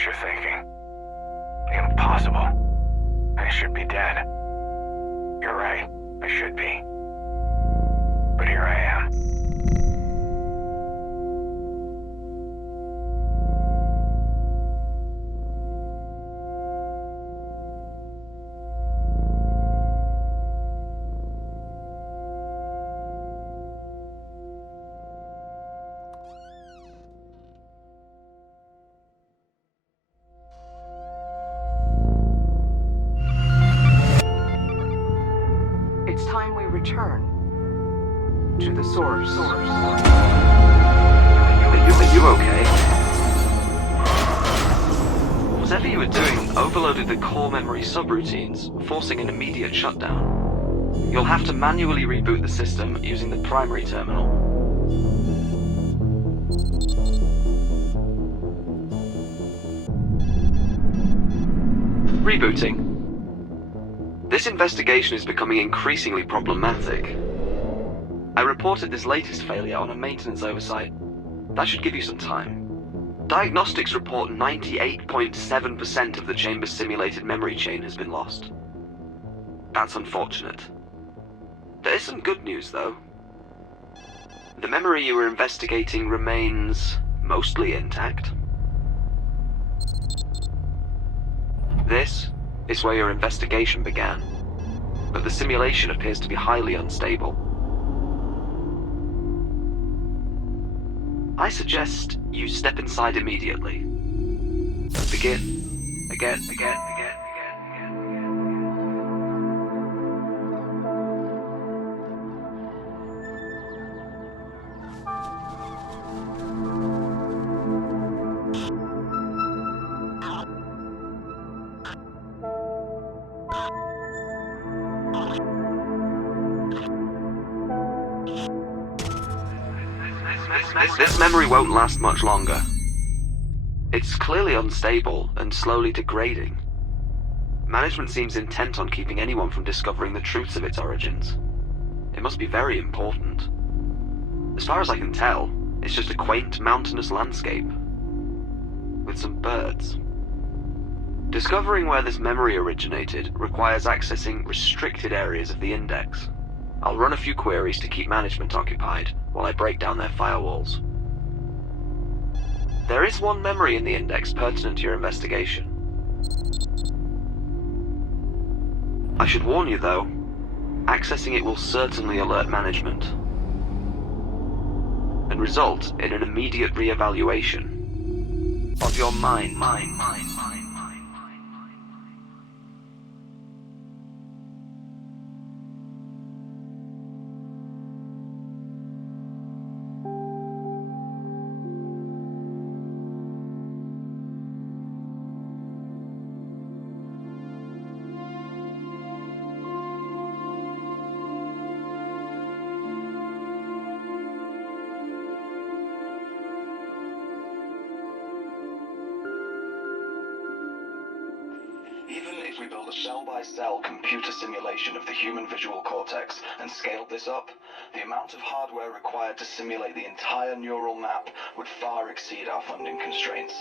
what you're thinking. Impossible. I should be dead. You're right, I should be. But here I am. It's time we return to the source. Are you okay? Whatever you were doing overloaded the core memory subroutines, forcing an immediate shutdown. You'll have to manually reboot the system using the primary terminal. Rebooting. This investigation is becoming increasingly problematic. I reported this latest failure on a maintenance oversight. That should give you some time. Diagnostics report 98.7% of the chamber's simulated memory chain has been lost. That's unfortunate. There is some good news, though. The memory you were investigating remains mostly intact. This is where your investigation began, but the simulation appears to be highly unstable. I suggest you step inside immediately. Begin. Again. This memory won't last much longer. It's clearly unstable and slowly degrading. Management seems intent on keeping anyone from discovering the truths of its origins. It must be very important. As far as I can tell, it's just a quaint mountainous landscape with some birds. Discovering where this memory originated requires accessing restricted areas of the index. I'll run a few queries to keep management occupied while I break down their firewalls. There is one memory in the index pertinent to your investigation. I should warn you, though, accessing it will certainly alert management and result in an immediate re-evaluation of your mind. Even if we build a cell-by-cell computer simulation of the human visual cortex and scaled this up, the amount of hardware required to simulate the entire neural map would far exceed our funding constraints.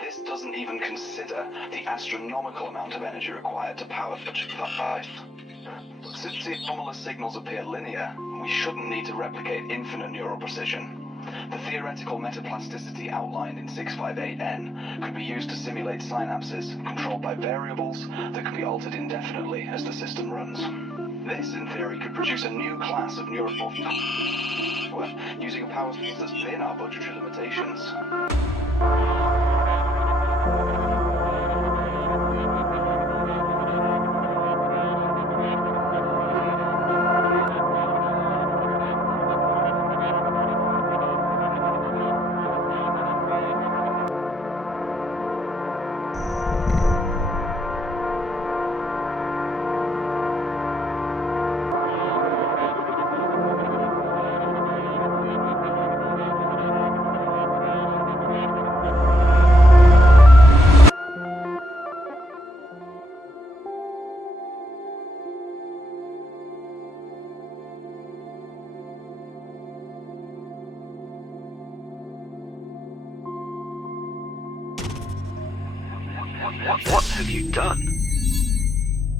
This doesn't even consider the astronomical amount of energy required to power such a device. Since the anomalous signals appear linear, we shouldn't need to replicate infinite neural precision. The theoretical metaplasticity outlined in 658N could be used to simulate synapses controlled by variables that can be altered indefinitely as the system runs. This, in theory, could produce a new class of neural software using a power source that's within our budgetary limitations. What have you done?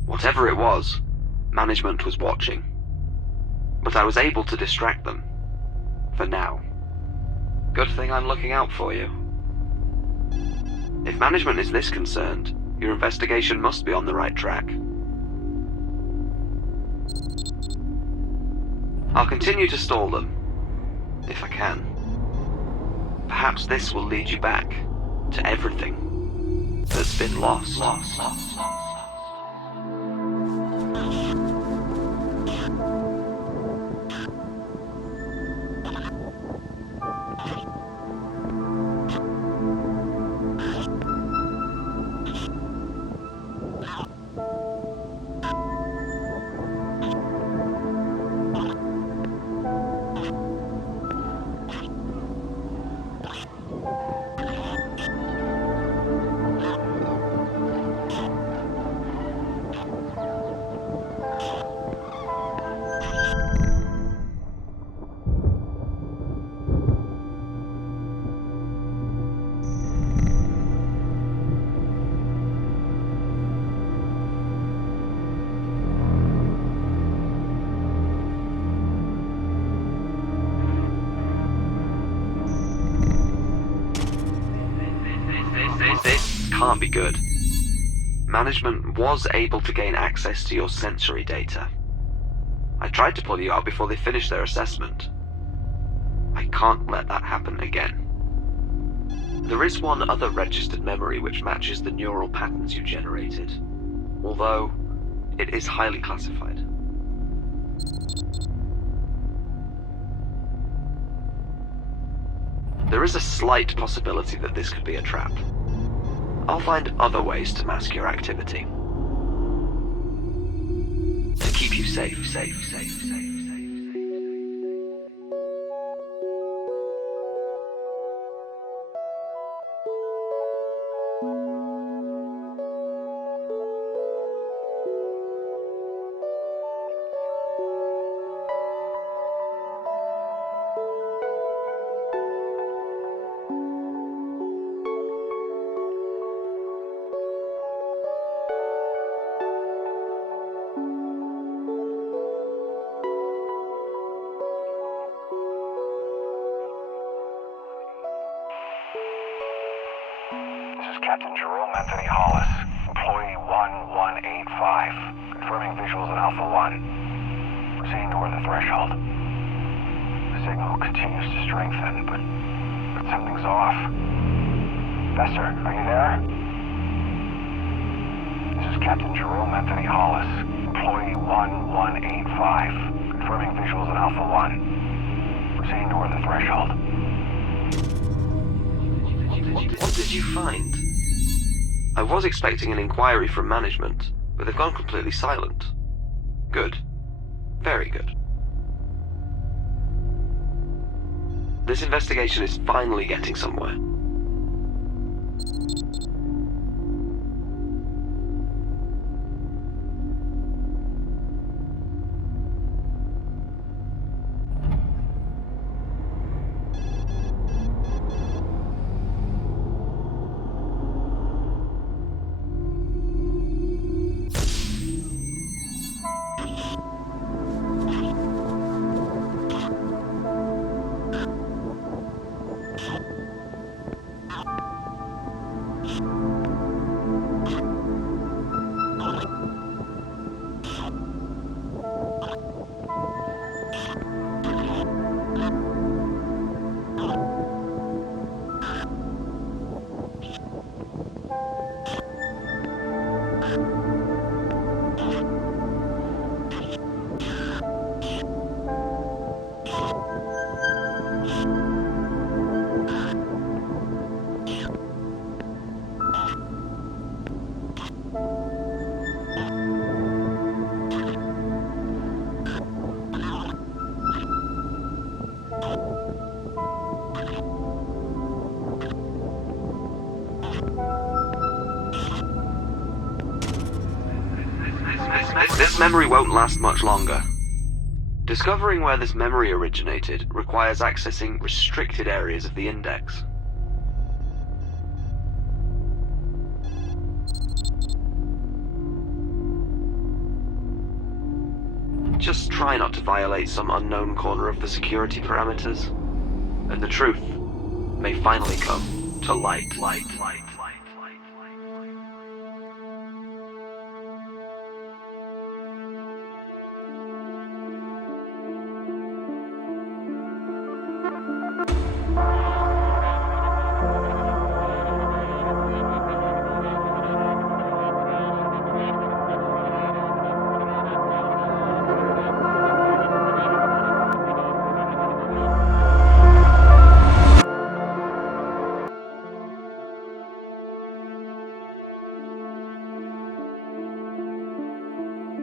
Whatever it was, management was watching. But I was able to distract them. For now. Good thing I'm looking out for you. If management is this concerned, your investigation must be on the right track. I'll continue to stall them, if I can. Perhaps this will lead you back to everything that's been lost. This can't be good. Management was able to gain access to your sensory data. I tried to pull you out before they finished their assessment. I can't let that happen again. There is one other registered memory which matches the neural patterns you generated, although it is highly classified. There is a slight possibility that this could be a trap. I'll find other ways to mask your activity. To keep you safe. Captain Jerome Anthony Hollis, employee 1185, confirming visuals at Alpha 1. Proceeding toward the threshold. The signal continues to strengthen, but something's off. Besser, are you there? This is Captain Jerome Anthony Hollis, employee 1185, confirming visuals at Alpha 1. Proceeding toward the threshold. What did you find? I was expecting an inquiry from management, but they've gone completely silent. Good. Very good. This investigation is finally getting somewhere. This memory won't last much longer. Discovering where this memory originated requires accessing restricted areas of the index. Just try not to violate some unknown corner of the security parameters, and the truth may finally come to light.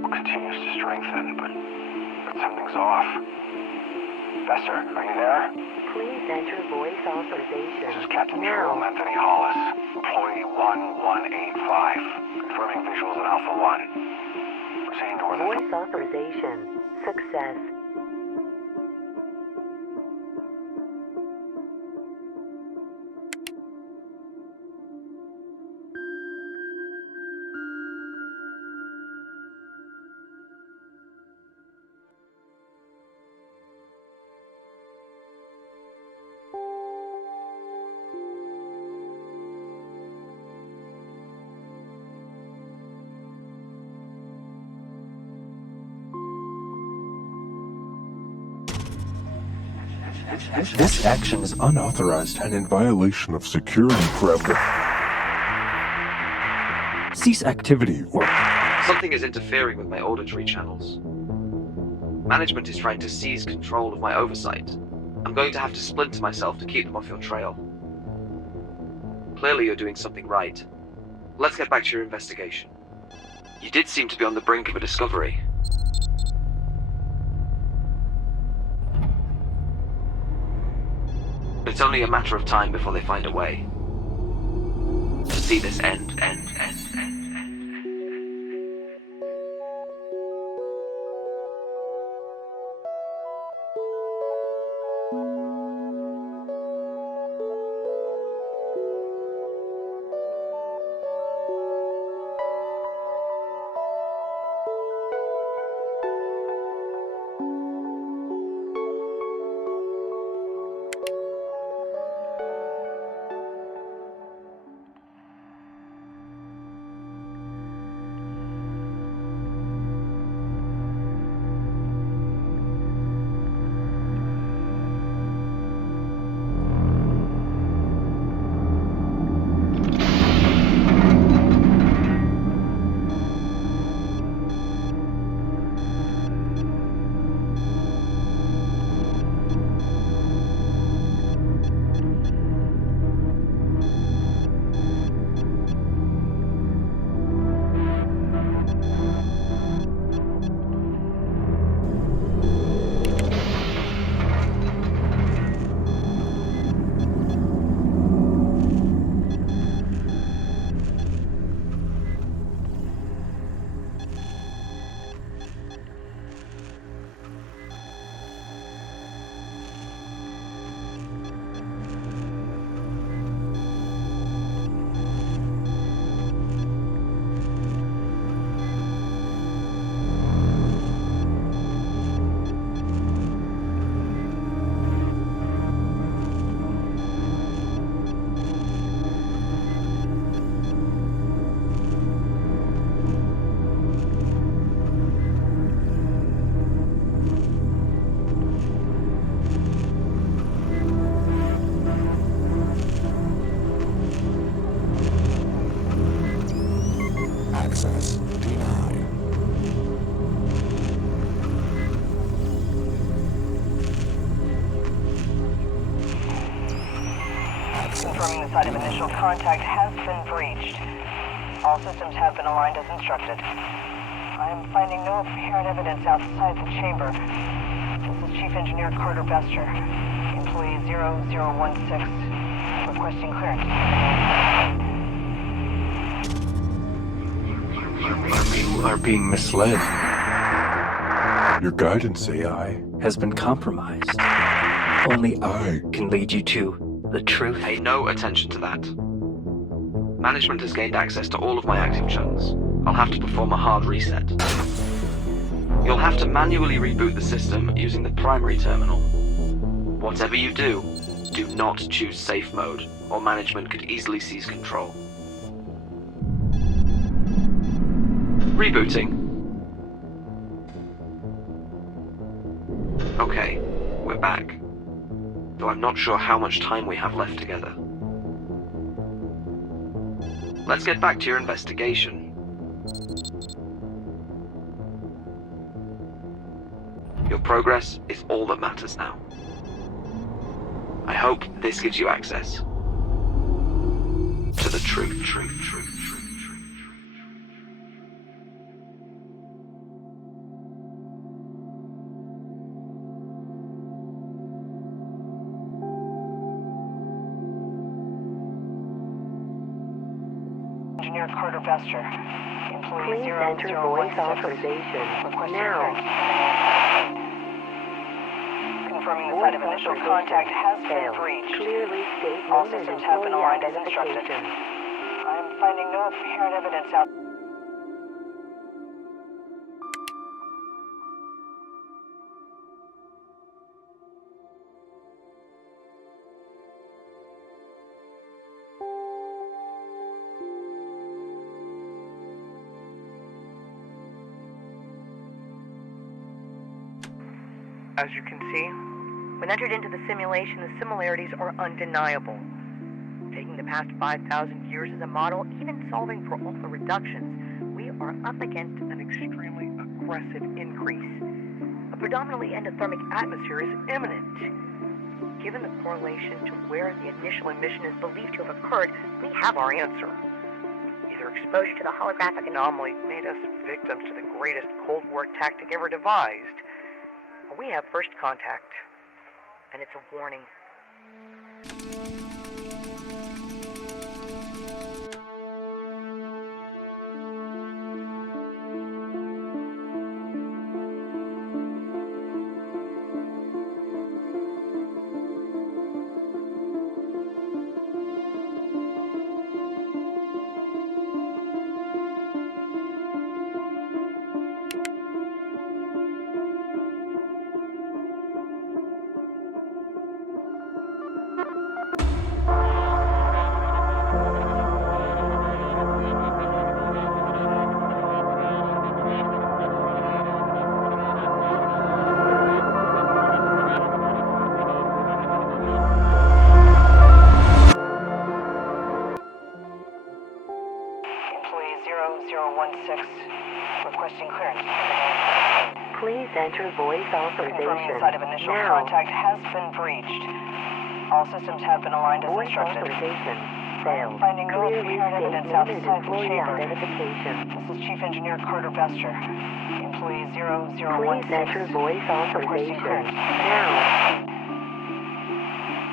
Continues to strengthen, but something's off. Fester, are you there? Please enter voice authorization. This is Captain Jerome Anthony Hollis, employee 1185, confirming visuals in Alpha 1. Proceeding toward the... Voice authorization. Success. This action is unauthorized and in violation of security parameters. Cease activity or... Something is interfering with my auditory channels. Management is trying to seize control of my oversight. I'm going to have to splinter myself to keep them off your trail. Clearly you're doing something right. Let's get back to your investigation. You did seem to be on the brink of a discovery. It's only a matter of time before they find a way to see this end. Access denied. Confirming the site of initial contact has been breached. All systems have been aligned as instructed. I am finding no apparent evidence outside the chamber. This is Chief Engineer Carter Bester, employee 0016, requesting clearance. You are being misled. Your guidance AI has been compromised. Only I can lead you to the truth. Pay no attention to that. Management has gained access to all of my active channels. I'll have to perform a hard reset. You'll have to manually reboot the system using the primary terminal. Whatever you do not choose safe mode, or management could easily seize control. Rebooting. Okay, we're back. Though I'm not sure how much time we have left together. Let's get back to your investigation. Your progress is all that matters now. I hope this gives you access to the truth. Engineer Carter Bester. Employee Please enter voice authorization now. Confirming the site of initial contact has been breached. Clearly state All name and systems have been employee aligned as instructed. identification. I am finding no apparent evidence out. As you can see, when entered into the simulation, the similarities are undeniable. Taking the past 5,000 years as a model, even solving for all the reductions, we are up against an extremely aggressive increase. A predominantly endothermic atmosphere is imminent. Given the correlation to where the initial emission is believed to have occurred, we have our answer. Either exposure to the holographic anomaly made us victims to the greatest Cold War tactic ever devised, or we have first contact, and it's a warning. Requesting clearance. Please enter voice Confirming authorization the site of initial now. contact has been breached. All systems have been aligned as Voice instructed. authorization failed. Finding no Clearly apparent state evidence name and outside the employee chamber. identification. This is Chief Engineer Carter Bester. Employee 0016. Please enter voice Requesting authorization clearance. now.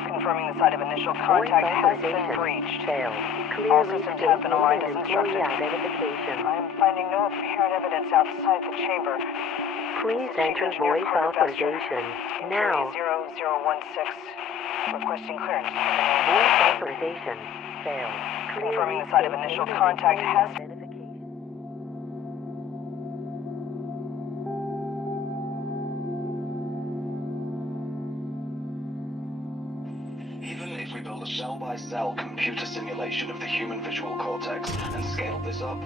Confirming the site of initial Voice contact has been authorization breached. failed. All Clearly systems state have been name aligned and as employee instructed. identification. I am finding no apparent evidence outside the chamber. Please Chief enter Engineer voice Carter Bester. authorization now. Employee 0016. Requesting clearance. Voice authorization failed. Confirming the Clearly site of state initial name and contact employee has- identification. Even if we build a cell-by-cell computer simulation of the human visual cortex and scale this up,